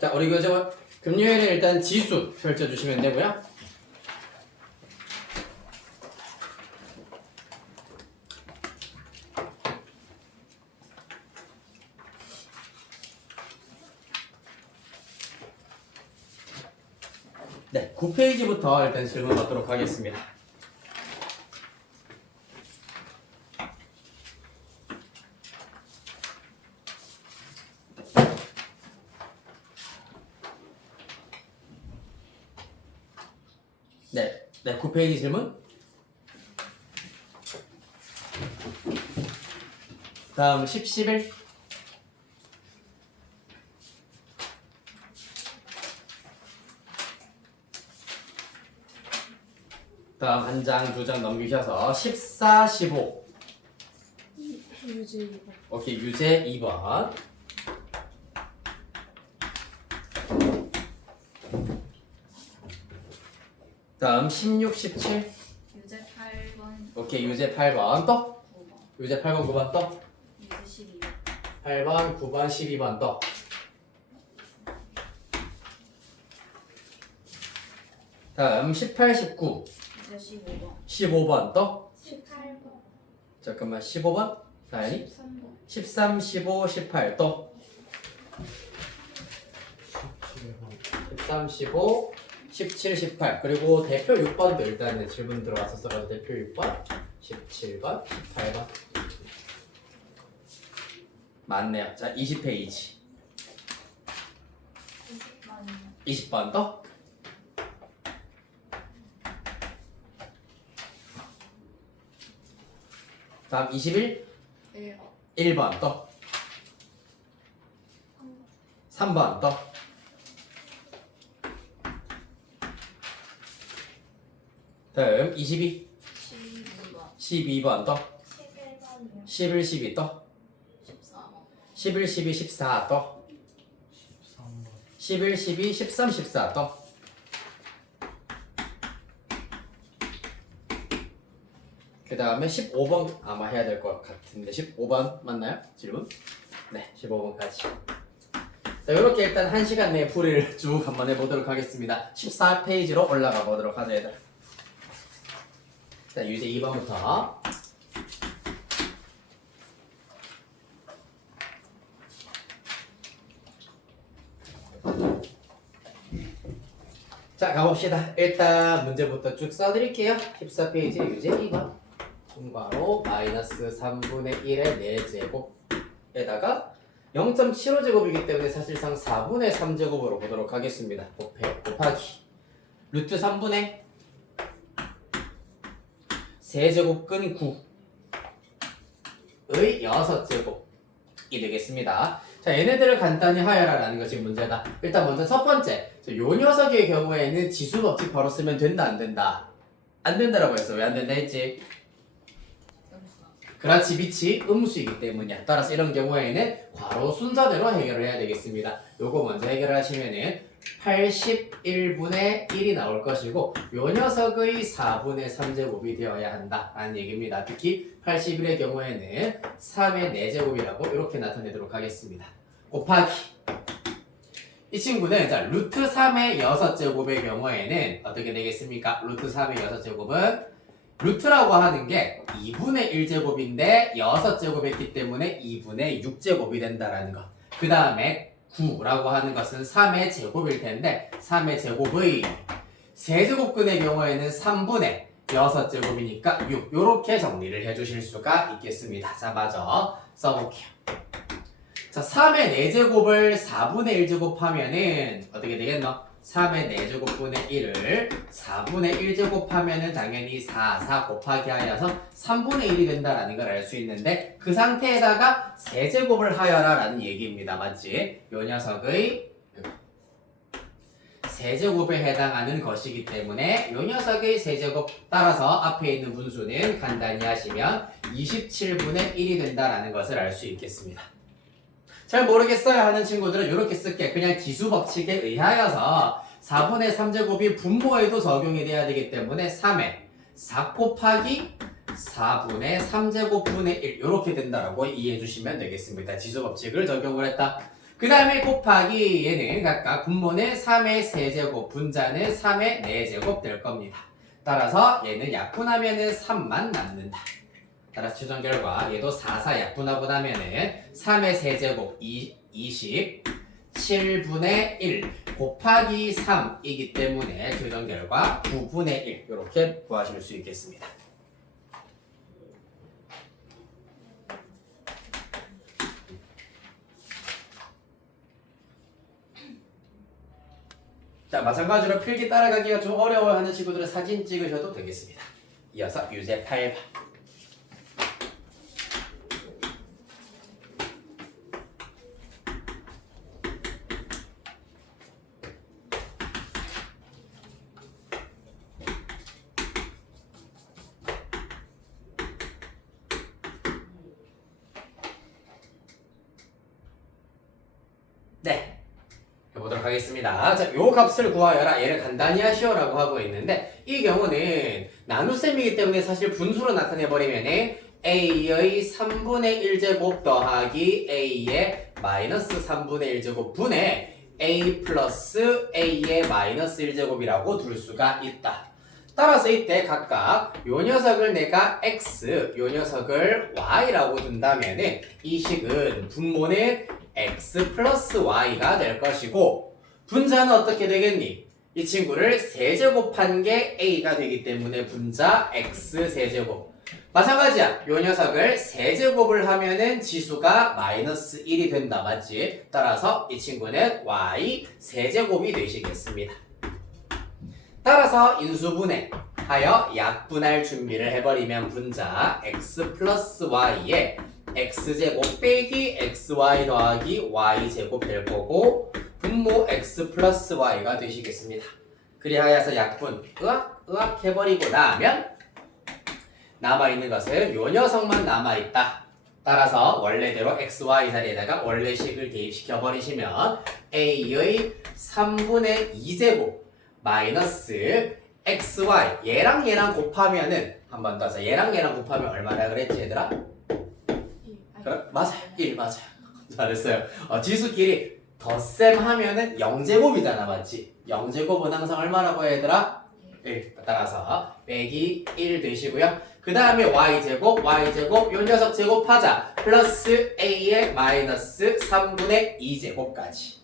자, 우리 그 금요일에 일단 지수 펼쳐주시면 되고요. 네, 9페이지부터 일단 질문 받도록 하겠습니다. 네, 9페이지 질문. 다음 10, 11. 다음 한 장, 두 장 넘기셔서 14, 15. 유지 2번. 오케이, 유제 2번. 다음 16, 17. 유제 8번. 오케이, 유제 8번. 또? 9번. 유제 8번, 9번 또? 유제 12번. 8번, 9번, 12번 또? 다음 18, 19. 유제 15번. 15번 또? 18번. 잠깐만, 15번? 다현이? 13번. 13, 15, 18 또? 13, 15, 17, 18 그리고 대표 6번도 일단은 질문 들어왔었어가지고 대표 6번, 17번, 18번 맞네요. 자, 20페이지 20번 또? 다음 21, 1번. 1번 또? 3번 또? 다음 22, 12번. 12번 또? 11번이요. 11, 12 또? 14번. 11, 12, 14 또? 11, 12, 13, 14 또? 그 다음에 15번 아마 해야 될 것 같은데 15번 맞나요? 질문? 네, 15번까지. 자, 이렇게 일단 1시간 내에 풀이를 쭉 한번 해보도록 하겠습니다. 14페이지로 올라가 보도록 하죠, 얘들. 자, 유제 2번부터. 자, 가봅시다. 일단 문제부터 쭉 써드릴게요. 14페이지 유제 2번. 통과로 마이너스 3분의 1의 4제곱에다가 0.75제곱이기 때문에 사실상 4분의 3제곱으로 보도록 하겠습니다. 곱하기 루트 3분의 세제곱근 9의 6제곱이 되겠습니다. 자, 얘네들을 간단히 하여라라는 것이 문제다. 일단 먼저 첫 번째, 요 녀석의 경우에는 지수 법칙 바로 쓰면 된다, 안 된다? 안 된다라고 했어. 왜 안 된다 했지? 그렇지, 빛이 음수이기 때문이야. 따라서 이런 경우에는 괄호 순서대로 해결을 해야 되겠습니다. 요거 먼저 해결하시면은 81분의 1이 나올 것이고 요 녀석의 4분의 3제곱이 되어야 한다라는 얘기입니다. 특히 81의 경우에는 3의 4제곱이라고 이렇게 나타내도록 하겠습니다. 곱하기 이 친구는 자 루트 3의 6제곱의 경우에는 어떻게 되겠습니까? 루트 3의 6제곱은 루트라고 하는 게 2분의 1제곱인데 6제곱했기 때문에 2분의 6제곱이 된다라는 거. 그 다음에 9라고 하는 것은 3의 제곱일 텐데 3의 제곱의 세제곱근의 경우에는 3분의 6제곱이니까 6 요렇게 정리를 해주실 수가 있겠습니다. 자, 마저 써볼게요. 자, 3의 4제곱을 4분의 1제곱 하면은 어떻게 되겠노? 3의 4제곱분의 1을 4분의 1제곱 하면은 당연히 4 곱하기 하여서 3분의 1이 된다라는 걸 알 수 있는데 그 상태에다가 세제곱을 하여라 라는 얘기입니다. 맞지? 요 녀석의 세제곱에 해당하는 것이기 때문에 요 녀석의 세제곱 따라서 앞에 있는 분수는 간단히 하시면 27분의 1이 된다라는 것을 알 수 있겠습니다. 잘 모르겠어요 하는 친구들은 이렇게 쓸게. 그냥 기수 법칙에 의하여서 4분의 3제곱이 분모에도 적용이 돼야 되기 때문에 3에 4 곱하기 4분의 3제곱분의 1 이렇게 된다라고 이해해 주시면 되겠습니다. 지수 법칙을 적용을 했다. 그 다음에 곱하기 얘는 각각 분모는 3의 세제곱, 분자는 3의 4제곱 될 겁니다. 따라서 얘는 약분하면은 3만 남는다. 따라서 최종 결과 얘도 4 약분하고 나면은 3의 세제곱 20, 7분의 1 곱하기 3이기 때문에 최종 결과 9분의 1 이렇게 구하실 수 있겠습니다. 자, 마찬가지로 필기 따라가기가 좀 어려워하는 친구들은 사진 찍으셔도 되겠습니다. 이어서 유제 8번. 네. 해보도록 하겠습니다. 자, 요 값을 구하여라. 얘를 간단히 하시오라고 하고 있는데 이 경우는 나눗셈이기 때문에 사실 분수로 나타내버리면 a의 3분의 1제곱 더하기 a의 마이너스 3분의 1제곱 분의 a 플러스 a의 마이너스 1제곱이라고 둘 수가 있다. 따라서 이때 각각 요 녀석을 내가 x, 요 녀석을 y라고 둔다면은 이 식은 분모는 x 플러스 y가 될 것이고 분자는 어떻게 되겠니? 이 친구를 세제곱한 게 a가 되기 때문에 분자 x 세제곱. 마찬가지야. 요 녀석을 세제곱을 하면은 지수가 마이너스 1이 된다. 맞지? 따라서 이 친구는 y 세제곱이 되시겠습니다. 따라서 인수분해 하여 약분할 준비를 해버리면 분자 x 플러스 y에 x제곱 빼기 xy 더하기 y제곱 될 거고 분모 x 플러스 y가 되시겠습니다. 그리하여서 약분 으악 해버리고 나면 남아있는 것은 요 녀석만 남아있다. 따라서 원래대로 xy 자리에다가 원래식을 대입시켜 버리시면 a의 3분의 2제곱 마이너스 xy 얘랑 곱하면은 한 번 더 해서 얘랑 곱하면 얼마나 그랬지 얘들아? 맞아요. 1 맞아요. 잘했어요. 지수끼리 덧셈 하면은 0제곱이잖아. 맞지? 0제곱은 항상 얼마라고 해야 얘들아? 1. 따라서 빼기 1 되시고요. 그 다음에 y제곱 요 녀석 제곱하자. 플러스 a의 마이너스 3분의 2제곱까지.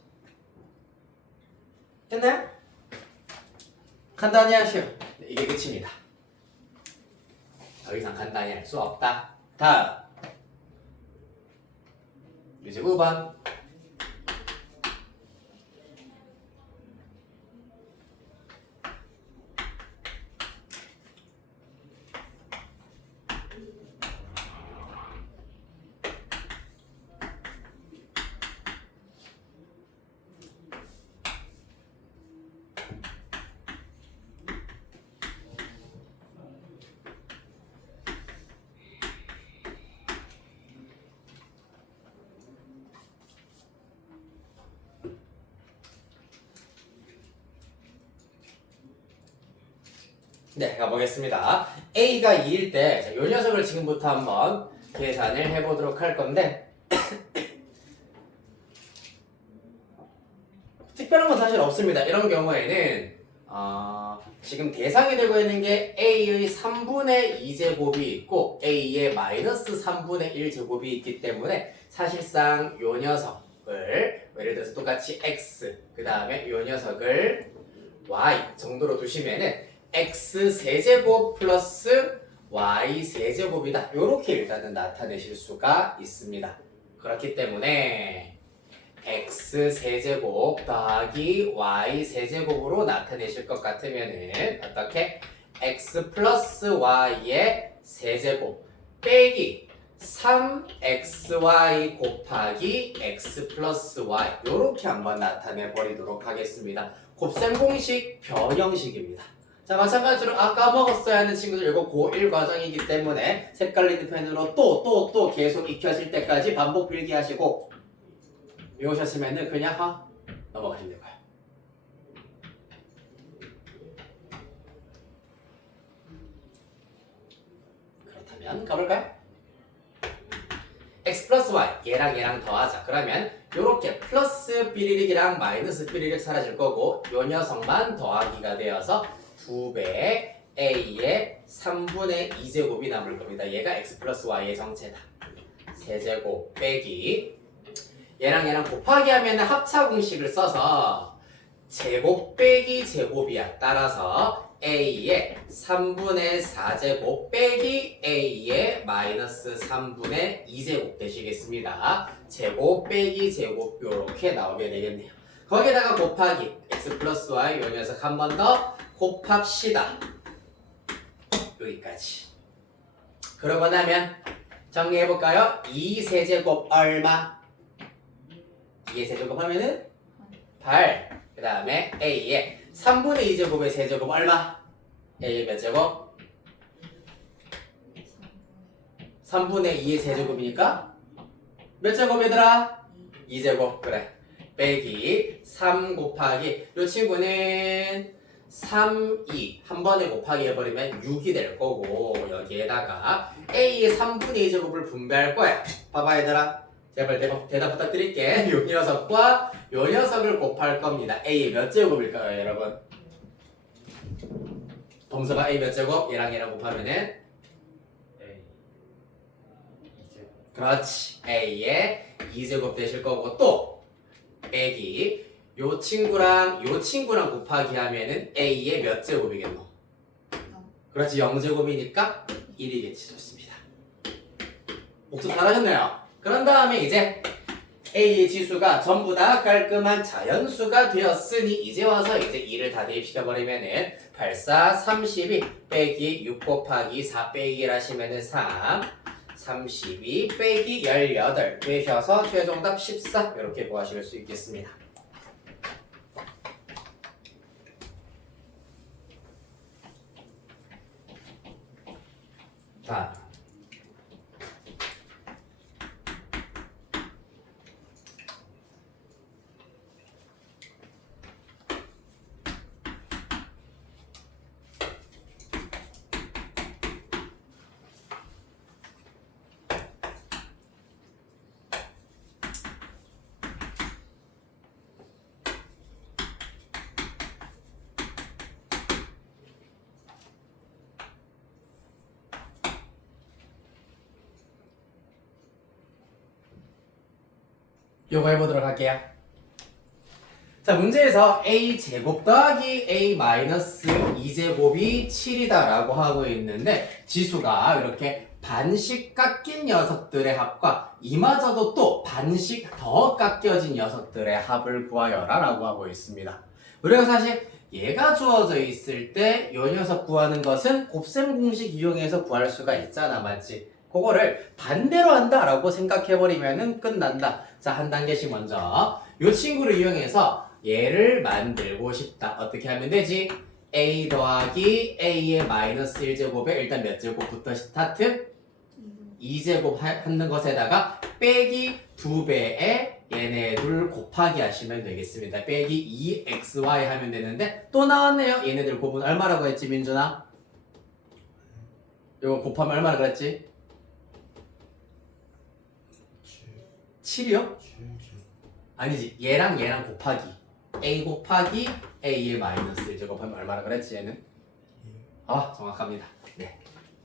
됐나요? 간단히 하시오. 네, 이게 끝입니다. 더 이상 간단히 할 수 없다. 다음. 이제 5번. 네, 가보겠습니다. A가 2일 때, 이 녀석을 지금부터 한번 계산을 해보도록 할 건데, 특별한 건 사실 없습니다. 이런 경우에는, 지금 대상이 되고 있는 게 A의 3분의 2제곱이 있고, A의 마이너스 3분의 1제곱이 있기 때문에, 사실상 이 녀석을, 예를 들어서 똑같이 X, 그 다음에 이 녀석을 Y 정도로 두시면은, x 세제곱 플러스 y 세제곱이다. 이렇게 일단은 나타내실 수가 있습니다. 그렇기 때문에 x 세제곱 더하기 y 세제곱으로 나타내실 것 같으면은 어떻게? x 플러스 y의 세제곱 빼기 3xy 곱하기 x 플러스 y 이렇게 한번 나타내 버리도록 하겠습니다. 곱셈 공식 변형식입니다. 자, 마찬가지로 아까 먹었어야 하는 친구들 이거 고1 과정이기 때문에 색깔리드 펜으로 또 계속 익혀질 때까지 반복 필기하시고 외우셨으면은 그냥 넘어가시면 되고요. 그렇다면 가볼까요? x 플러스 y 얘랑 더하자. 그러면 요렇게 플러스 삐리릭이랑 마이너스 삐리릭 사라질 거고 요 녀석만 더하기가 되어서 2배 a의 3분의 2제곱이 남을 겁니다. 얘가 x 플러스 y의 정체다. 세제곱 빼기 얘랑 얘랑 곱하기 하면 합차 공식을 써서 제곱 빼기 제곱이야. 따라서 a의 3분의 4제곱 빼기 a의 마이너스 3분의 2제곱 되시겠습니다. 제곱 빼기 제곱 요렇게 나오게 되겠네요. 거기에다가 곱하기 x 플러스 y 요 녀석 한 번 더 곱합시다. 여기까지. 그러고 나면 정리해볼까요? 2세제곱 얼마? 2의 세제곱 하면은 8. 그 다음에 a의 3분의 2제곱의 세제곱 얼마? a의 몇 제곱? 3분의 2의 세제곱이니까 몇 제곱 얘들아? 2제곱. 그래. 빼기 3 곱하기 요 친구는 3, 2 한 번에 곱하기 해버리면 6이 될 거고 여기에다가 a의 3분의 2제곱을 분배할 거야. 봐봐 얘들아. 제발 대답 부탁드릴게. 요 녀석과 요 녀석을 곱할 겁니다. a의 몇 제곱일까요 여러분? 범서봐 a 몇 제곱? 얘랑 얘랑 곱하면은 A 2제곱. 그렇지. a의 2제곱 되실 거고 또 빼기 요 친구랑 곱하기 하면은 a의 몇 제곱이겠노? 그렇지. 0제곱이니까 1이겠지. 좋습니다. 복습 잘하셨네요. 그런 다음에 이제 a의 지수가 전부 다 깔끔한 자연수가 되었으니 이제 와서 이제 2를 다 대입시켜버리면은 8, 4, 32 빼기 6 곱하기 4 빼기 1 하시면은 3, 32 빼기 18 되셔서 최종답 14 이렇게 구하실 수 있겠습니다. 자, 요거 해보도록 할게요. 자, 문제에서 a 제곱 더하기 a 마이너스 2제곱이 7이다 라고 하고 있는데 지수가 이렇게 반씩 깎인 녀석들의 합과 이마저도 또 반씩 더 깎여진 녀석들의 합을 구하여라 라고 하고 있습니다. 그리고 사실 얘가 주어져 있을 때 이 녀석 구하는 것은 곱셈 공식 이용해서 구할 수가 있잖아, 맞지? 그거를 반대로 한다라고 생각해버리면 끝난다. 자, 한 단계씩 먼저 이 친구를 이용해서 얘를 만들고 싶다. 어떻게 하면 되지? a 더하기 a의 마이너스 1제곱에 일단 몇 제곱부터 스타트? 2제곱 하는 것에다가 빼기 2배에 얘네 둘 곱하기 하시면 되겠습니다. 빼기 2xy 하면 되는데 또 나왔네요. 얘네들 곱은 얼마라고 했지 민준아? 이거 곱하면 얼마나 그랬지? 7이요? 7. 아니지. 얘랑 얘랑 곱하기 a 곱하기 a의 마이너스 1제곱 하면 얼마나 그랬지 얘는? 아, 정확합니다. 네,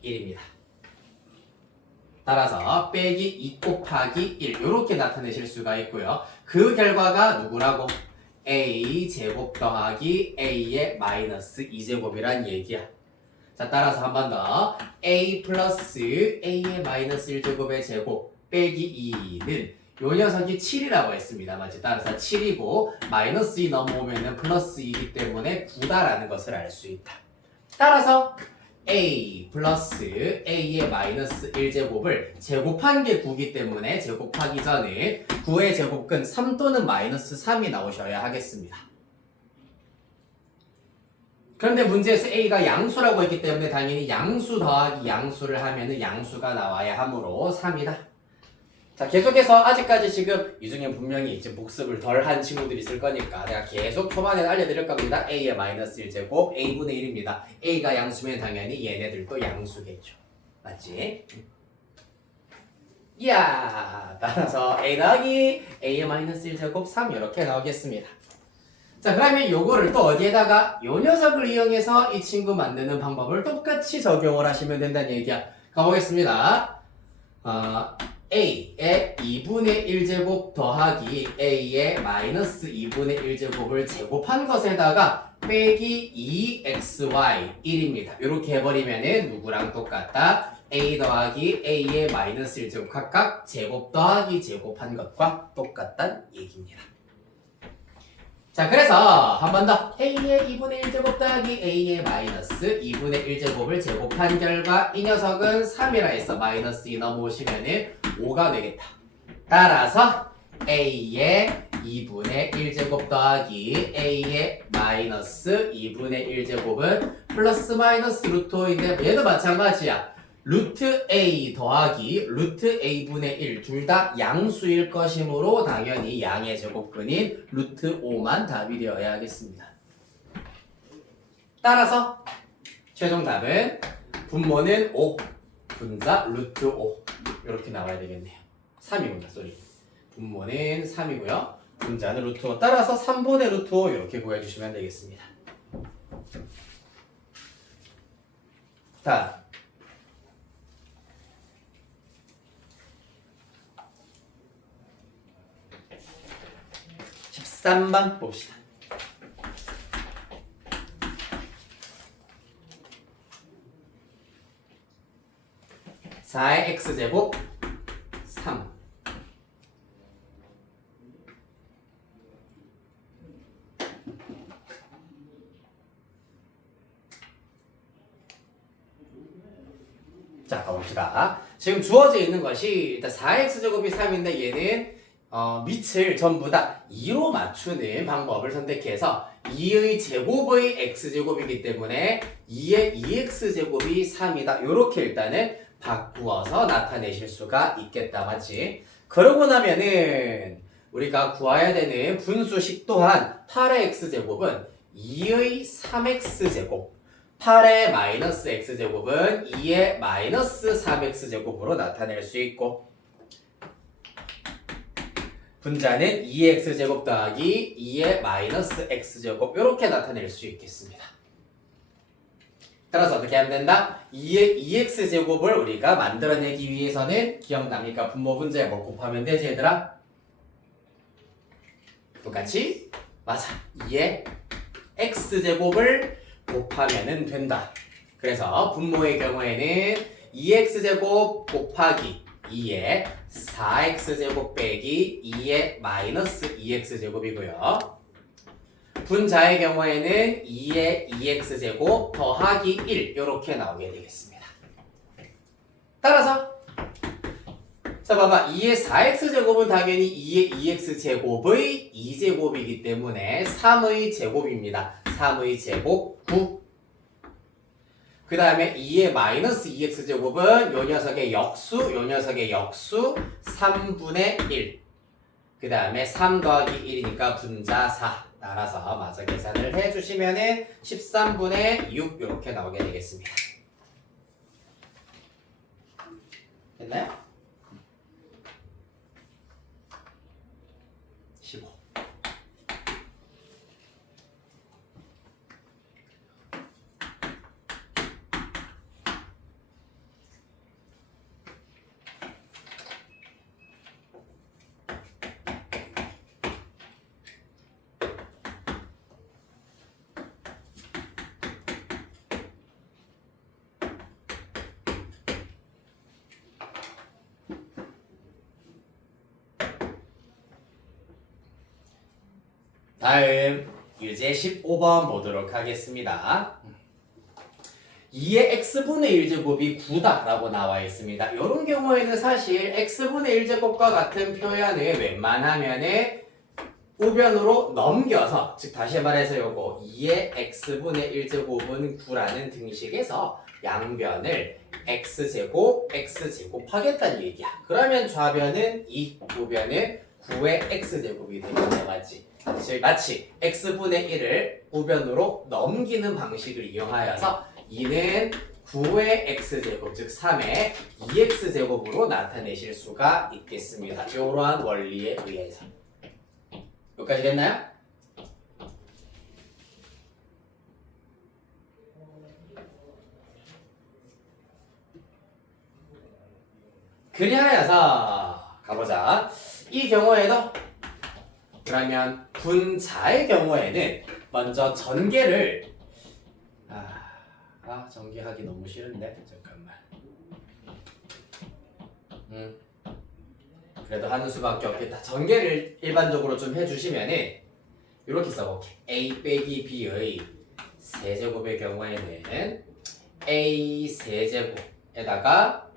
1입니다. 따라서 빼기 2 곱하기 1 이렇게 나타내실 수가 있고요. 그 결과가 누구라고? a 제곱 더하기 a의 마이너스 2제곱이란 얘기야. 자, 따라서 한 번 더 a 플러스 a의 마이너스 1제곱의 제곱 빼기 2는 요 녀석이 7이라고 했습니다. 맞지? 따라서 7이고 마이너스 2 넘어오면 플러스 2이기 때문에 9다라는 것을 알 수 있다. 따라서 a 플러스 a의 마이너스 1제곱을 제곱한 게 9기 때문에 제곱하기 전에 9의 제곱근 3 또는 마이너스 3이 나오셔야 하겠습니다. 그런데 문제에서 a가 양수라고 했기 때문에 당연히 양수 더하기 양수를 하면은 양수가 나와야 하므로 3이다. 자, 계속해서 아직까지 지금 이 중에 분명히 이제 복습을 덜 한 친구들이 있을 거니까 내가 계속 초반에 알려드릴 겁니다. a의 마이너스 1제곱 a분의 1입니다. a가 양수면 당연히 얘네들도 양수겠죠. 맞지? 이야, 따라서 a 더하기 a의 마이너스 1제곱 3 이렇게 나오겠습니다. 자, 그러면 요거를 또 어디에다가 요 녀석을 이용해서 이 친구 만드는 방법을 똑같이 적용을 하시면 된다는 얘기야. 가보겠습니다. a의 2분의 1제곱 더하기 a의 마이너스 2분의 1제곱을 제곱한 것에다가 빼기 2xy 1입니다. 이렇게 해버리면은 누구랑 똑같다? a 더하기 a의 마이너스 1제곱 각각 제곱 더하기 제곱한 것과 똑같다는 얘기입니다. 자, 그래서 한 번 더 a의 2분의 1제곱 더하기 a의 마이너스 2분의 1제곱을 제곱한 결과 이 녀석은 3이라 해서 마이너스 2 넘어오시면은 5가 되겠다. 따라서 a의 2분의 1제곱 더하기 a의 마이너스 2분의 1제곱은 플러스 마이너스 루트 5인데 얘도 마찬가지야. 루트 a 더하기 루트 a분의 1 둘 다 양수일 것이므로 당연히 양의 제곱근인 루트 5만 답이 되어야 하겠습니다. 따라서 최종 답은 분모는 5, 분자 루트 5 이렇게 나와야 되겠네요. 3이구나, 쏘리. 분모는 3이고요. 분자는 루트 5. 따라서 3분의 루트 5 이렇게 구해주시면 되겠습니다. 다음 13번 봅시다. 4의 x제곱 3 자, 가봅시다. 지금 주어져 있는 것이 일단 4x제곱이 3인데 얘는 밑을 전부 다 2로 맞추는 방법을 선택해서 2의 제곱의 x제곱이기 때문에 2의 2x제곱이 3이다. 이렇게 일단은 바꾸어서 나타내실 수가 있겠다. 맞지? 그러고 나면은 우리가 구해야 되는 분수식 또한 8의 x제곱은 2의 3x제곱 8의 마이너스 x제곱은 2의 마이너스 3x제곱으로 나타낼 수 있고 분자는 2x제곱 더하기 2의 마이너스 x제곱 이렇게 나타낼 수 있겠습니다. 따라서 어떻게 하면 된다? 2의 2x제곱을 우리가 만들어내기 위해서는 기억납니까? 분모 분자에 뭐 곱하면 되지 얘들아? 똑같이? 맞아. 2의 x제곱을 곱하면 된다. 그래서 분모의 경우에는 2x제곱 곱하기 2의 4x제곱 빼기 2의 마이너스 2x제곱이고요. 분자의 경우에는 2의 2x제곱 더하기 1 이렇게 나오게 되겠습니다. 따라서 자 봐봐 2의 4x제곱은 당연히 2의 2x제곱의 2제곱이기 때문에 3의 제곱입니다. 3의 제곱 9 그 다음에 2의 마이너스 2x제곱은 요 녀석의 역수, 요 녀석의 역수 3분의 1 그 다음에 3 더하기 1이니까 분자 4 따라서 마저 계산을 해주시면은 13분의 6 이렇게 나오게 되겠습니다. 됐나요? 15 다음 유제 15번 보도록 하겠습니다. 2의 x분의 1제곱이 9다 라고 나와 있습니다. 이런 경우에는 사실 x분의 1제곱과 같은 표현을 웬만하면은 우변으로 넘겨서 즉 다시 말해서 요거 2의 x분의 1제곱은 9라는 등식에서 양변을 x제곱 x제곱 하겠다는 얘기야. 그러면 좌변은 2, 우변은 9의 x제곱이 되겠네. 맞지? 마치 x분의 1을 우변으로 넘기는 방식을 이용하여서 2는 9의 x제곱 즉 3의 2x제곱으로 나타내실 수가 있겠습니다. 이러한 원리에 의해서. 여기까지 됐나요? 그리하여서 가보자. 이 경우에도 그러면 분자의 경우에는 먼저 전개를 전개하기 너무 싫은데 잠깐만. 그래도 하는 수밖에 없겠다. 전개를 일반적으로 좀 해주시면은 이렇게 써볼게. a 빼기 b의 세제곱의 경우에는 a 세제곱에다가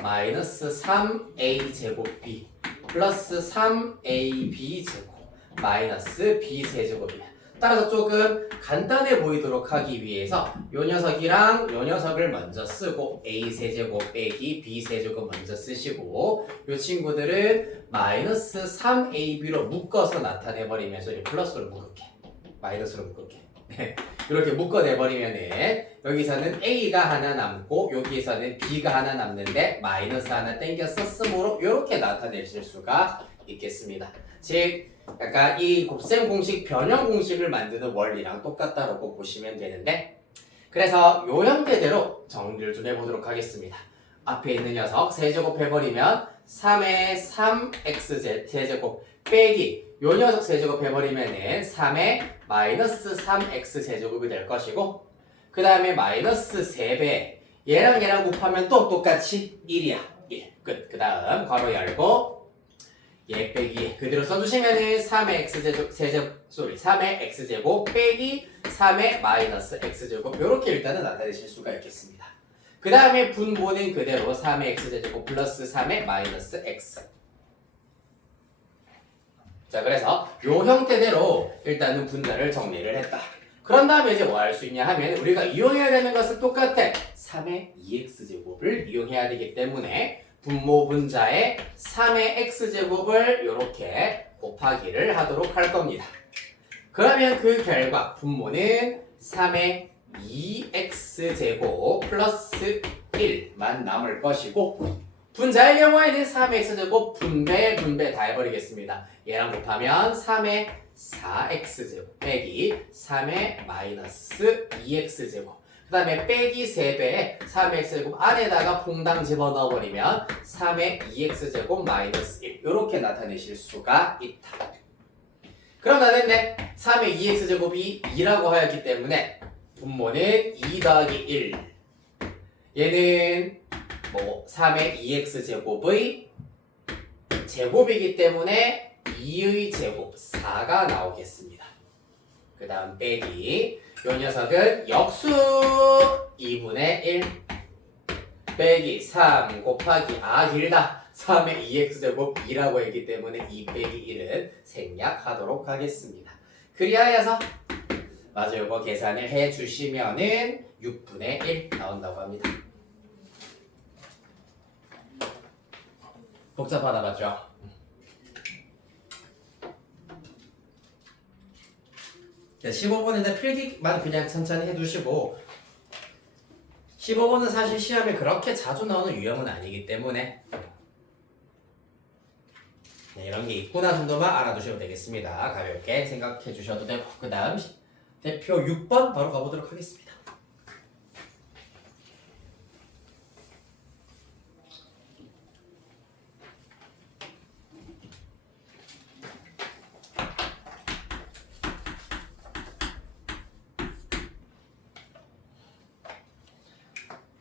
마이너스 3a 제곱 b 플러스 3ab 제곱 마이너스 b 세제곱이야. 따라서 조금 간단해 보이도록 하기 위해서 요 녀석이랑 요 녀석을 먼저 쓰고 a 세제곱 빼기 b 세제곱 먼저 쓰시고 요 친구들은 마이너스 3ab로 묶어서 나타내버리면서 이 플러스로 묶을게. 마이너스로 묶을게. 이렇게 묶어내버리면은 여기서는 a가 하나 남고 여기에서는 b가 하나 남는데 마이너스 하나 땡겨 썼으므로 이렇게 나타내실 수가 있겠습니다. 즉 약간 이 곱셈 공식 변형 공식을 만드는 원리랑 똑같다고 보시면 되는데, 그래서 요 형태대로 정리를 좀 해보도록 하겠습니다. 앞에 있는 녀석 세제곱 해버리면 3의 3x 세제곱 빼기 요 녀석 세제곱 해버리면은 3의 마이너스 3x 세제곱이 될 것이고, 그 다음에 마이너스 3배 얘랑 곱하면 또 똑같이 1이야. 1 끝. 그 다음 괄호 열고 얘 빼기 그대로 써주시면은 3의 x제곱 빼기 3의 마이너스 x제곱 이렇게 일단은 나타내실 수가 있겠습니다. 그 다음에 분모는 그대로 3의 x제곱 플러스 3의 마이너스 x. 자, 그래서 요 형태대로 일단은 분자를 정리를 했다. 그런 다음에 이제 뭐 할 수 있냐 하면 우리가 이용해야 되는 것은 똑같아. 3의 2x제곱을 이용해야 되기 때문에 분모 분자에 3의 x제곱을 이렇게 곱하기를 하도록 할 겁니다. 그러면 그 결과 분모는 3의 2x제곱 플러스 1만 남을 것이고, 분자의 경우에는 3의 x제곱 분배 다 해버리겠습니다. 얘랑 곱하면 3의 4x제곱 빼기 3의 마이너스 2x제곱 그 다음에 빼기 3배에 3의 x제곱 안에다가 퐁당 집어넣어버리면 3의 2x제곱 마이너스 1 이렇게 나타내실 수가 있다. 그럼 다 됐네. 3의 2x제곱이 2라고 하였기 때문에 분모는 2 더하기 1 얘는 뭐 3의 2x제곱의 제곱이기 때문에 2의 제곱 4가 나오겠습니다. 그 다음 빼기 요 녀석은 역수 2분의 1 빼기 3 곱하기 길다 3의 2x제곱 2라고 했기 때문에 2 빼기 1은 생략하도록 하겠습니다. 그리하여서 맞아 요거 계산을 해주시면은 6분의 1 나온다고 합니다. 복잡하다 맞죠? 자, 15번에다 필기만 그냥 천천히 해두시고 15번은 사실 시험에 그렇게 자주 나오는 유형은 아니기 때문에 이런 게 있구나 정도만 알아두시면 되겠습니다. 가볍게 생각해 주셔도 되고, 그 다음 대표 6번 바로 가보도록 하겠습니다.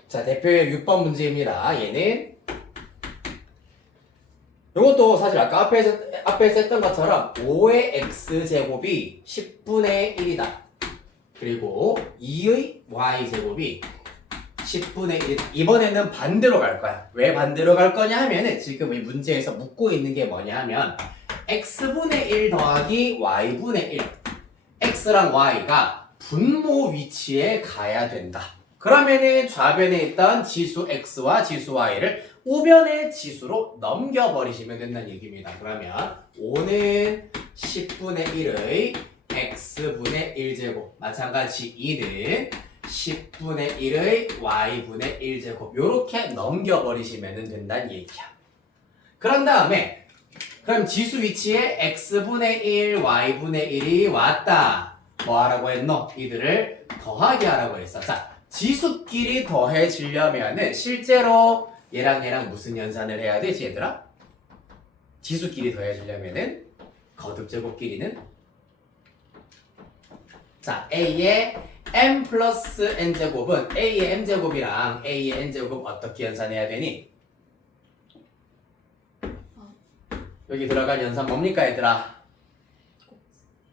자, 대표의 6번 문제입니다. 얘는 이것도 사실 아까 앞에서 했던 것처럼 5의 x제곱이 10분의 1이다. 그리고 2의 y제곱이 10분의 1이다. 이번에는 반대로 갈 거야. 왜 반대로 갈 거냐 하면은 지금 이 문제에서 묻고 있는 게 뭐냐 하면 x분의 1 더하기 y분의 1 x랑 y가 분모 위치에 가야 된다. 그러면은 좌변에 있던 지수 x와 지수 y를 우변의 지수로 넘겨버리시면 된다는 얘기입니다. 그러면 5는 10분의 1의 x분의 1제곱 마찬가지 2는 10분의 1의 y분의 1제곱 요렇게 넘겨버리시면 된다는 얘기야. 그런 다음에 그럼 지수 위치에 x분의 1, y분의 1이 왔다. 뭐 하라고 했노? 이들을 더하기 하라고 했어. 자, 지수끼리 더해지려면은 실제로 얘랑 얘랑 무슨 연산을 해야 되지 얘들아? 지수끼리 더해지려면은 거듭제곱끼리는 자, a의 m 플러스 n제곱은 a의 m제곱이랑 a의 n제곱 어떻게 연산해야 되니? 여기 들어갈 연산 뭡니까 얘들아?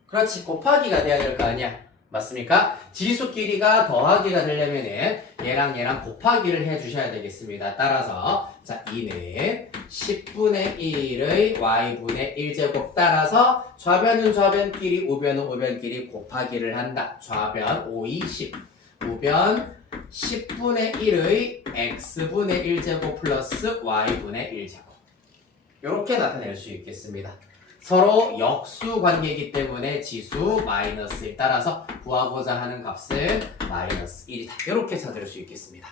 그렇지, 곱하기가 돼야 될 거 아니야. 맞습니까? 지수끼리가 더하기가 되려면은 얘랑 얘랑 곱하기를 해주셔야 되겠습니다. 따라서 자, 2는 10분의 1의 y분의 1제곱 따라서 좌변은 좌변끼리 우변은 우변끼리 곱하기를 한다. 좌변 5, 20 우변 10분의 1의 x분의 1제곱 플러스 y분의 1제곱 이렇게 나타낼 수 있겠습니다. 서로 역수 관계이기 때문에 지수 마이너스 1 따라서 구하고자 하는 값은 마이너스 1이다. 이렇게 찾을 수 있겠습니다.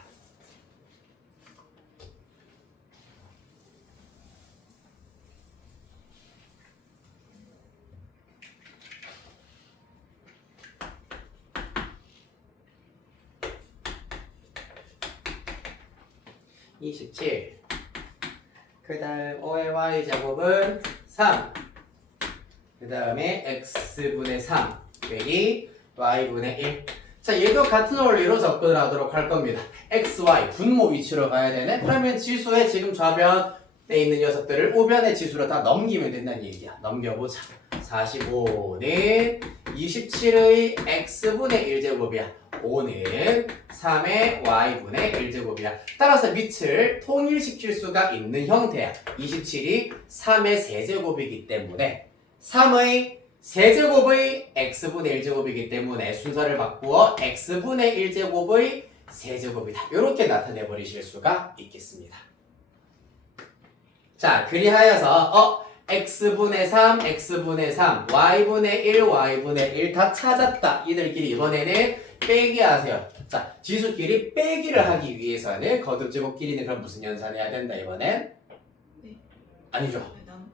(27) 그 다음 5의 y제곱은 3 그 다음에 x분의 3 빼기 y분의 1. 자, 얘도 같은 원리로 접근을 하도록 할 겁니다. x, y 분모 위치로 가야 되네. 그러면 지수의 지금 좌변에 있는 녀석들을 우변의 지수로 다 넘기면 된다는 얘기야. 넘겨보자. 45는 27의 x분의 1제곱이야. 5는 3의 y분의 1제곱이야. 따라서 밑을 통일시킬 수가 있는 형태야. 27이 3의 세제곱이기 때문에 3의 세제곱의 x분의 1제곱이기 때문에 순서를 바꾸어 x분의 1제곱의 세제곱이다. 이렇게 나타내 버리실 수가 있겠습니다. 자, 그리하여서 x분의 3, x분의 3, y분의 1, y분의 1 다 찾았다. 이들끼리 이번에는 빼기 하세요. 자, 지수끼리 빼기를 하기 위해서는 거듭제곱끼리는 그럼 무슨 연산해야 된다 이번엔? 네. 아니죠. 네, 난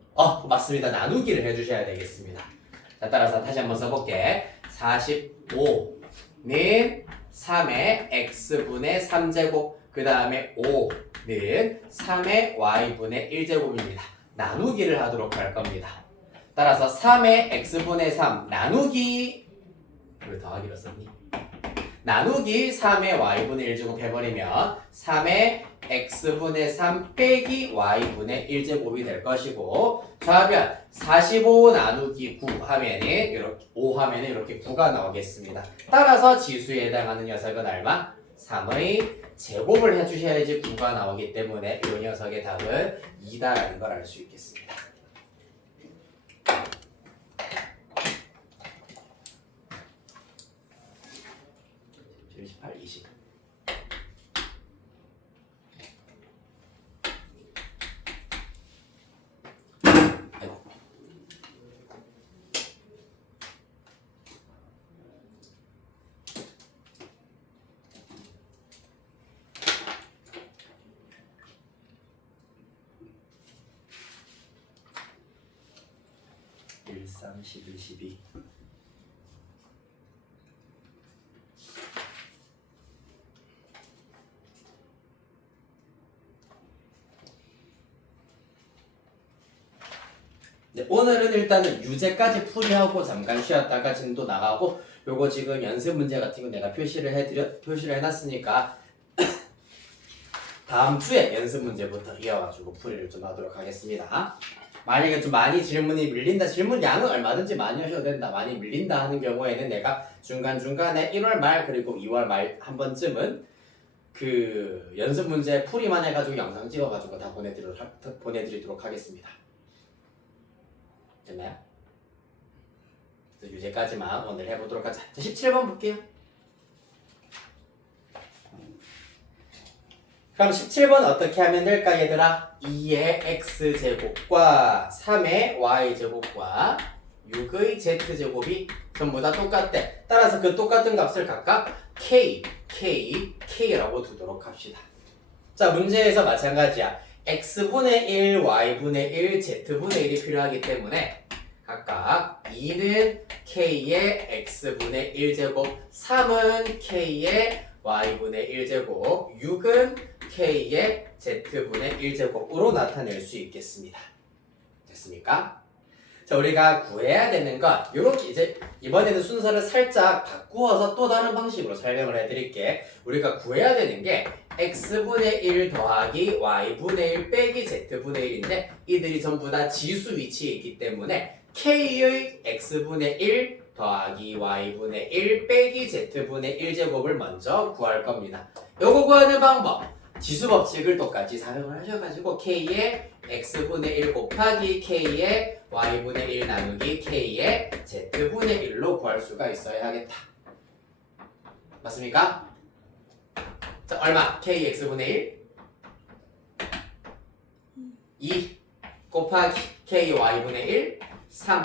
맞습니다. 나누기를 해주셔야 되겠습니다. 자, 따라서 다시 한번 써볼게. 45는 3의 x분의 3제곱 그 다음에 5는 3의 y분의 1제곱입니다. 나누기를 하도록 할 겁니다. 따라서 3의 x분의 3 나누기 왜 더하기로 썼니? 나누기 3의 y분의 1제곱 해버리면 3의 x분의 3 빼기 y분의 1제곱이 될 것이고 좌변 45 나누기 9 하면은 이렇게 5 하면은 이렇게 9가 나오겠습니다. 따라서 지수에 해당하는 녀석은 얼마? 3의 제곱을 해주셔야지 9가 나오기 때문에 이 녀석의 답은 2다라는 걸 알 수 있겠습니다. 아이고. (1, 3, 11, 12) 네, 오늘은 일단은 유제까지 풀이하고 잠깐 쉬었다가 진도 나가고 요거 지금 연습 문제 같은 거 내가 표시를 해놨으니까 다음 주에 연습 문제부터 이어가지고 풀이를 좀 하도록 하겠습니다. 만약에 좀 많이 질문이 밀린다, 질문 양은 얼마든지 많이 하셔도 된다. 많이 밀린다 하는 경우에는 내가 중간중간에 1월 말 그리고 2월 말 한 번쯤은 그 연습 문제 풀이만 해가지고 영상 찍어가지고 다 보내드리도록 하겠습니다. 됐나요? 그래서 유제까지만 오늘 해보도록 하자. 자, 17번 볼게요. 그럼 17번 어떻게 하면 될까 얘들아? 2의 x제곱과 3의 y제곱과 6의 z제곱이 전부 다 똑같대. 따라서 그 똑같은 값을 각각 K라고 두도록 합시다. 자, 문제에서 마찬가지야. X분의 1, Y분의 1, Z분의 1이 필요하기 때문에 각각 2는 K의 X분의 1제곱, 3은 K의 Y분의 1제곱, 6은 K의 Z분의 1제곱으로 나타낼 수 있겠습니다. 됐습니까? 자, 우리가 구해야 되는 건 이렇게 이제 이번에는 순서를 살짝 바꾸어서 또 다른 방식으로 설명을 해드릴게. 우리가 구해야 되는 게 x분의 1 더하기 y분의 1 빼기 z분의 1인데 이들이 전부 다 지수 위치에 있기 때문에 k의 x분의 1 더하기 y분의 1 빼기 z분의 1제곱을 먼저 구할 겁니다. 요거 구하는 방법 지수 법칙을 똑같이 사용을 하셔가지고 k의 x분의 1 곱하기 k의 y분의 1 나누기 k의 z분의 1로 구할 수가 있어야 하겠다. 맞습니까? 자, 얼마? k x분의 1 2 곱하기 k y분의 1 3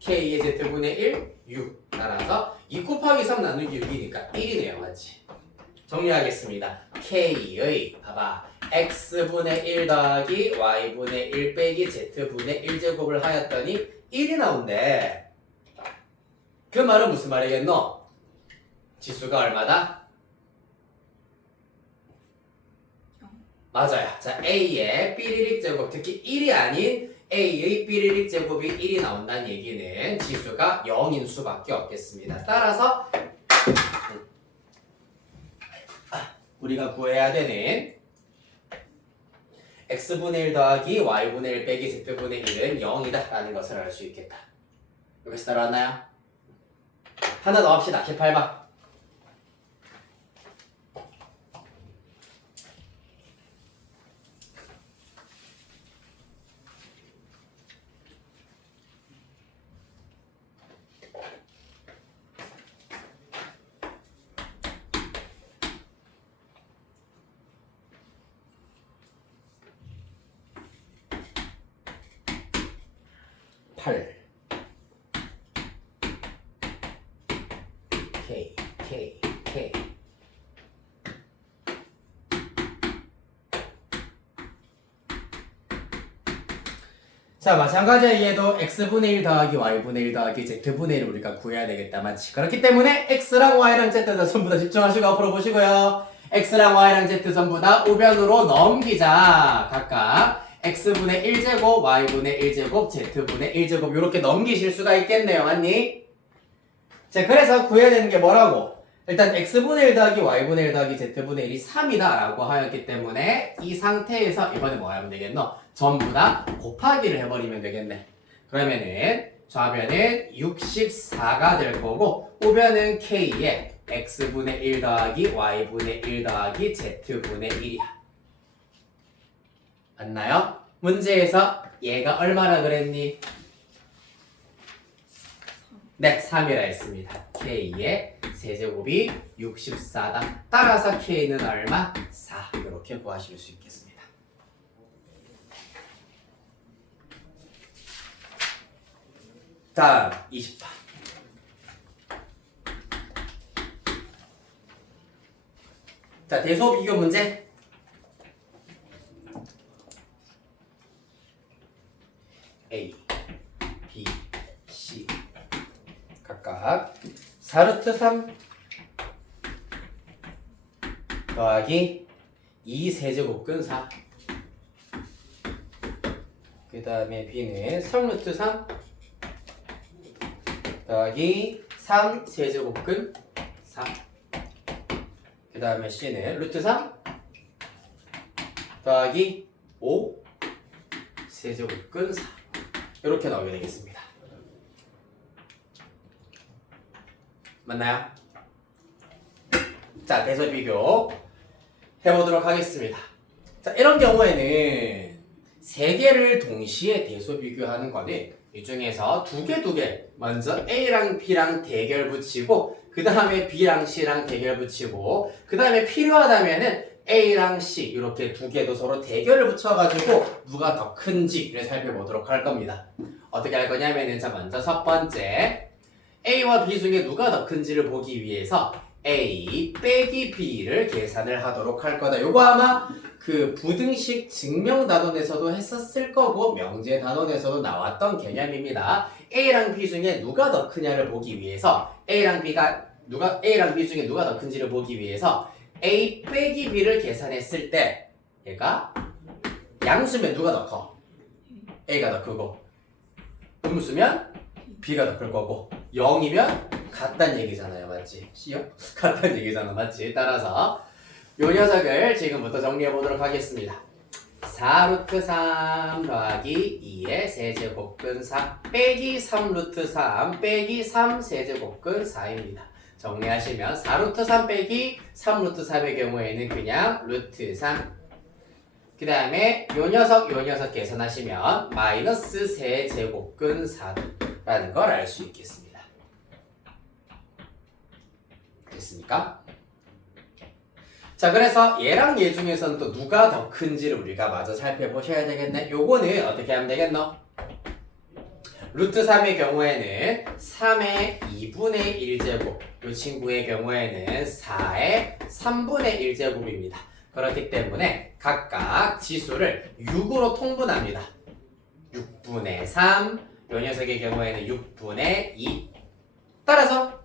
k의 z분의 1 6 따라서 2 곱하기 3 나누기 6이니까 1이네요. 맞지? 정리하겠습니다. k의 봐봐 x분의 1 더하기 y분의 1 빼기 z분의 1제곱을 하였더니 1이 나온대. 그 말은 무슨 말이겠노? 지수가 얼마다? 맞아요. 자, a의 삐리릭 제곱, 특히 1이 아닌 a의 삐리릭 제곱이 1이 나온다는 얘기는 지수가 0인 수밖에 없겠습니다. 따라서 우리가 구해야 되는 x분의 1 더하기 y분의 1 빼기 z분의 1은 0이다 라는 것을 알 수 있겠다. 여기서 따라왔나요? 하나 더 합시다. 18번. K 자, 마찬가지로 얘도 x분의 1 더하기 y분의 1 더하기 z분의 1을 우리가 구해야 되겠다만 그렇기 때문에 x랑 y랑 z다 전부 다 집중하시고 앞으로 보시고요. x랑 y랑 z 전부 다 우변으로 넘기자. 각각 x분의 1제곱, y분의 1제곱, z분의 1제곱 이렇게 넘기실 수가 있겠네요. 맞니? 자, 그래서 구해야 되는 게 뭐라고? 일단 x분의 1 더하기 y분의 1 더하기 z분의 1이 3이다 라고 하였기 때문에 이 상태에서 이번에 뭐 하면 되겠노? 전부 다 곱하기를 해버리면 되겠네. 그러면은 좌변은 64가 될 거고 우변은 k에 x분의 1 더하기 y분의 1 더하기 z분의 1이야. 맞나요? 문제에서 얘가 얼마나 그랬니? 네, 3이라 했습니다. k의 세제곱이 64다. 따라서 k는 얼마? 4. 이렇게 구하실 수 있겠습니다. 다음 20번. 자, 대소 비교 문제. A, B, C 각각 4루트 3 더하기 2 세제곱근 4. 그 다음에 B는 3루트 3 더하기 3 세제곱근 4. 그 다음에 C는 루트 3 더하기 5 세제곱근 4. 이렇게 나오게 되겠습니다. 맞나요? 자, 대서 비교 해보도록 하겠습니다. 자, 이런 경우에는 세 개를 동시에 대소 비교하는 거는 이 중에서 두 개 먼저 A랑 B랑 대결 붙이고 그 다음에 B랑 C랑 대결 붙이고 그 다음에 필요하다면은 A랑 C 이렇게 두 개도 서로 대결을 붙여가지고 누가 더 큰지를 살펴보도록 할 겁니다. 어떻게 할 거냐면은 자, 먼저 첫 번째 A와 B 중에 누가 더 큰지를 보기 위해서 A 빼기 B를 계산을 하도록 할 거다. 요거 아마 그 부등식 증명단원에서도 했었을 거고 명제단원에서도 나왔던 개념입니다. A랑 B 중에 누가 더 크냐를 보기 위해서 A랑 B 중에 누가 더 큰지를 보기 위해서 A 빼기 B를 계산했을 때 얘가 양수면 누가 더 커? A가 더 크고 음수면 B가 더 클 거고 0이면 같단 얘기잖아요. 맞지? C요? 같단 얘기잖아. 맞지? 따라서 요 녀석을 지금부터 정리해 보도록 하겠습니다. 4루트 3 더하기 2의 세제곱근 4 빼기 3루트 3 빼기 3 세제곱근 4입니다. 정리하시면 4루트 3 빼기 3루트 3의 경우에는 그냥 루트 3. 그 다음에 요 녀석 계산하시면 마이너스 세제곱근 4라는 걸 알 수 있겠습니다. 됐습니까? 자, 그래서 얘랑 얘 중에서는 또 누가 더 큰지를 우리가 마저 살펴보셔야 되겠네. 요거는 어떻게 하면 되겠노? 루트 3의 경우에는 3의 2분의 1제곱, 요 친구의 경우에는 4의 3분의 1제곱입니다. 그렇기 때문에 각각 지수를 6으로 통분합니다. 6분의 3, 요 녀석의 경우에는 6분의 2. 따라서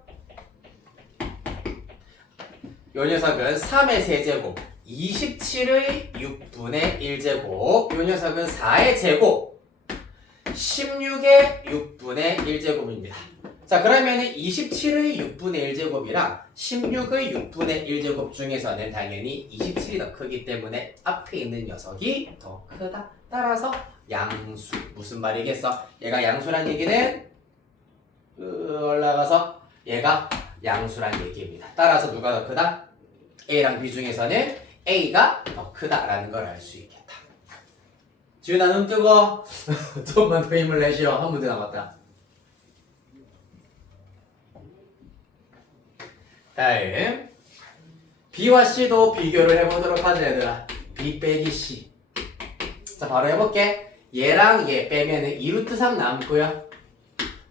요 녀석은 3의 세제곱, 27의 6분의 1제곱, 요 녀석은 4의 제곱, 16의 6분의 1제곱입니다. 자, 그러면은 27의 6분의 1제곱이랑 16의 6분의 1제곱 중에서는 당연히 27이 더 크기 때문에 앞에 있는 녀석이 더 크다. 따라서 양수. 무슨 말이겠어? 얘가 양수란 얘기는 올라가서 얘가 양수란 얘기입니다. 따라서 누가 더 크다? A랑 B 중에서는 A가 더 크다라는 걸 알 수 있겠다. 지훈아 눈 뜨고 조금만 더 힘을 내쉬어. 한 문제 남았다. 다음 B와 C도 비교를 해보도록 하자 얘들아. B 빼기 C. 자, 바로 해볼게. 얘랑 얘 빼면은 2루트 3 남고요.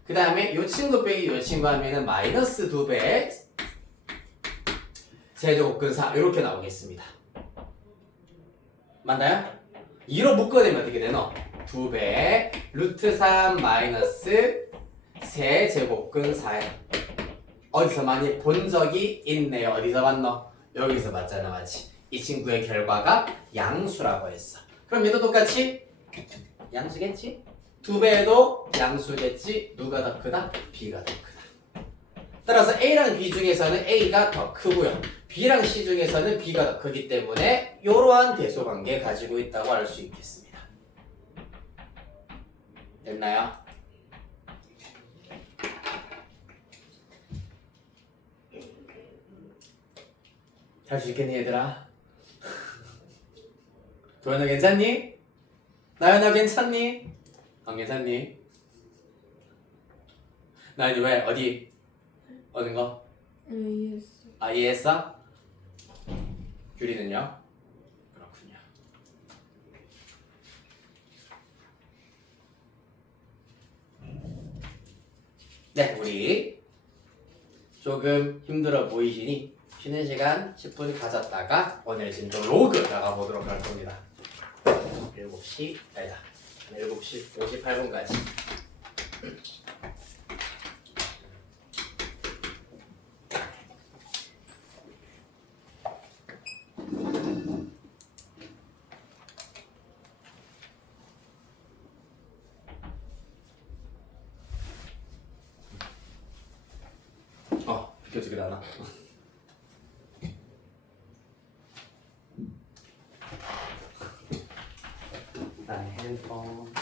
그 다음에 요 친구 빼기 요 친구 하면은 마이너스 2배 세제곱근 4 이렇게 나오겠습니다. 맞나요? 2로 묶어내면 어떻게 되노? 2배 루트 3 마이너스 세제곱근 4에 어디서 많이 본 적이 있네요. 어디서 봤노? 여기서 봤잖아. 맞지? 이 친구의 결과가 양수라고 했어. 그럼 얘도 똑같이 양수겠지? 2배도 양수겠지? 누가 더 크다? B가 더 크다. 따라서 A랑 B 중에서는 A가 더 크고요. B랑 C 중에서는 B가 더 크기 때문에 이러한 대소관계 가지고 있다고 알 수 있겠습니다. 됐나요? 잘 수 있겠니 얘들아? 도현아 괜찮니? 나연아 괜찮니? 안 괜찮니? 나연이 왜? 어디? 어느 거? 이해했어. 아 이해했어? 규리는요? 그렇군요. 네, 우리 조금 힘들어 보이시니 쉬는 시간 10분 가졌다가 오늘 진도 로그 나가보도록 할 겁니다. 7시, 아니다. 7시 58분까지. 비켜주길 않아. 나의 핸드폰.